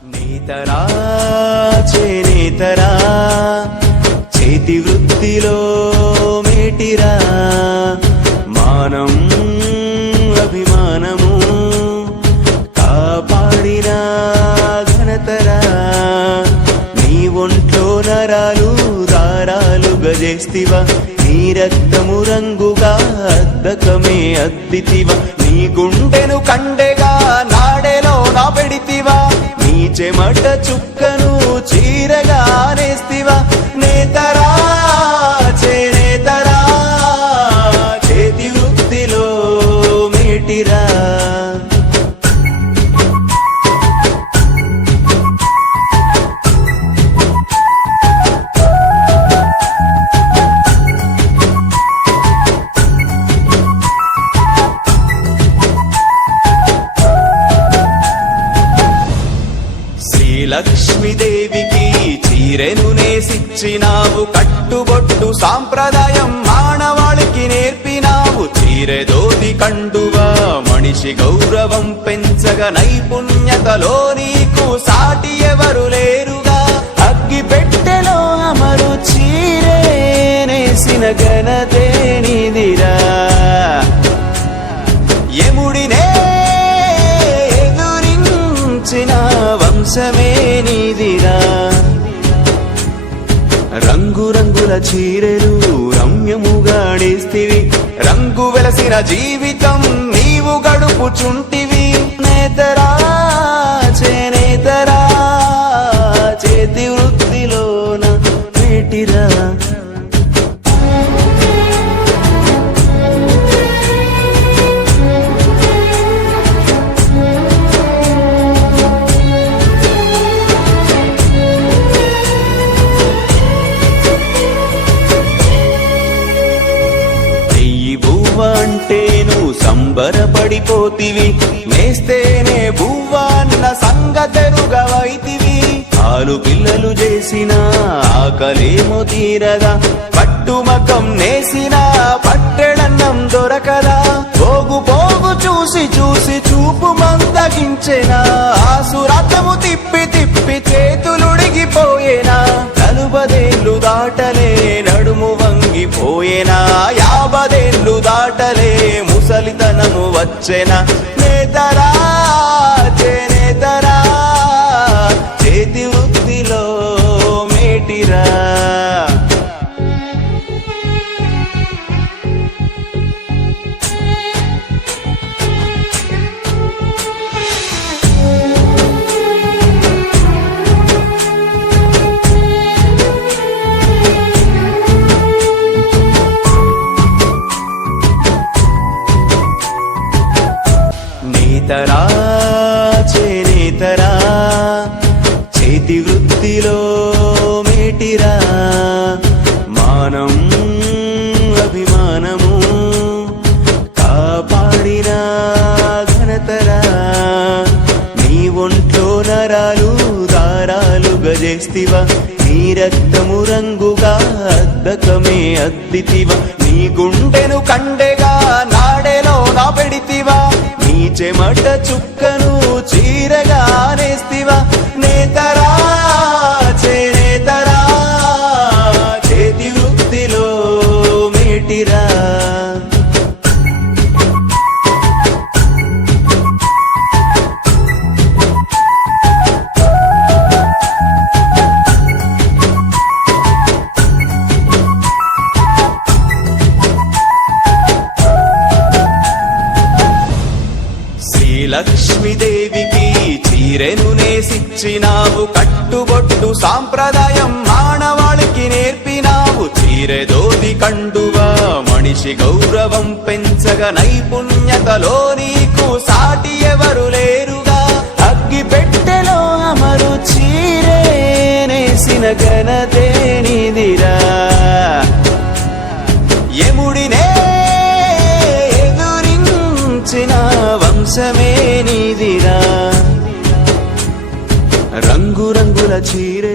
నేతరా చేనేతరా చేతి వృత్తిలో మేటిరా మానం అభిమానము కాపాడిన ఘనతరా నీ ఒంట్లో నరాలు దారాలుగా చేస్తివా నీ రక్తము రంగుగా అద్దకమే అద్దితివా నీ గుండెను కండెగా నాడెలో నా పెడితివా నీ చెమట చుక్కను చీరగా నేస్తివా నేతరా చేనేతరా చేతి వృత్తిలో మేటిరా లక్ష్మీదేవికి చీరెను నేసిచ్చినావు కట్టుబొట్టు సాంప్రదాయం మానవాళికి నేర్పినావు చీరెదోది కండువా మనిషి గౌరవం పెంచగ నైపుణ్యతలో నీకు సాటి ఎవరు లేరుగా అగ్గి పెట్టెలో అమరు చీరే నేసిన ఘనతే నీదిరా యముడినే ఎదురించిన వంశమే నీదిరా రంగురంగుల చీరెలు రమ్యముగా నేస్తివి రంగు వెలసిన జీవితం నీవు గడుపుచుంటివి నేతరా చేనేతరా చేతి వృత్తిలోన మేటిరా అంటేను సంబరపడిపోతివి నేస్తేనే బువ్వాన్న సంగతెరుగవైతివి ఆలు పిల్లలు చేసిన ఆకలేమో తీరదా పట్టుమకం నేసిన పట్టెడన్నం దొరకదా పోగు పోగు చూసి చూసి చూపు మందగించెనా ఆసురథము తిప్పి తిప్పి చేతులుడిగిపోయేనా 40 దాటలే నడుము వంగిపోయేనా 50 దాటలే ముసలితనము వచ్చేనా నేతరా చేనేతరా చేతి వృత్తిలో మేటిరా నేతరా చేనేతరా చేతి వృత్తిలో మేటిరా మానం అభిమానము కాపాడిన ఘనతరా నీ ఒంట్లో నరాలు దారాలుగా చేస్తివా నీ రక్తము రంగుగా అద్దకమే అద్దితివా నీ గుండెను కండెగా నాడెలో నా పెడితివా నీ చెమట చుక్కను చీరగా నేస్తివా నేతరా చేనేతరా చేతి వృత్తిలో మేటిరా లక్ష్మీదేవికి చీరెను నేసిచ్చినావు కట్టుబొట్టు సాంప్రదాయం మానవాళికి నేర్పినావు చీరెదోది కండువా మనిషి గౌరవం పెంచగ నైపుణ్యతలో నీకు సాటి ఎవరు లేరుగా అగ్గి పెట్టెలో అమరు చీరే నేసిన ఘనతే నీదిరా యముడినే ఎదురించిన వంశమే నీదిరా రంగురంగుల చీరె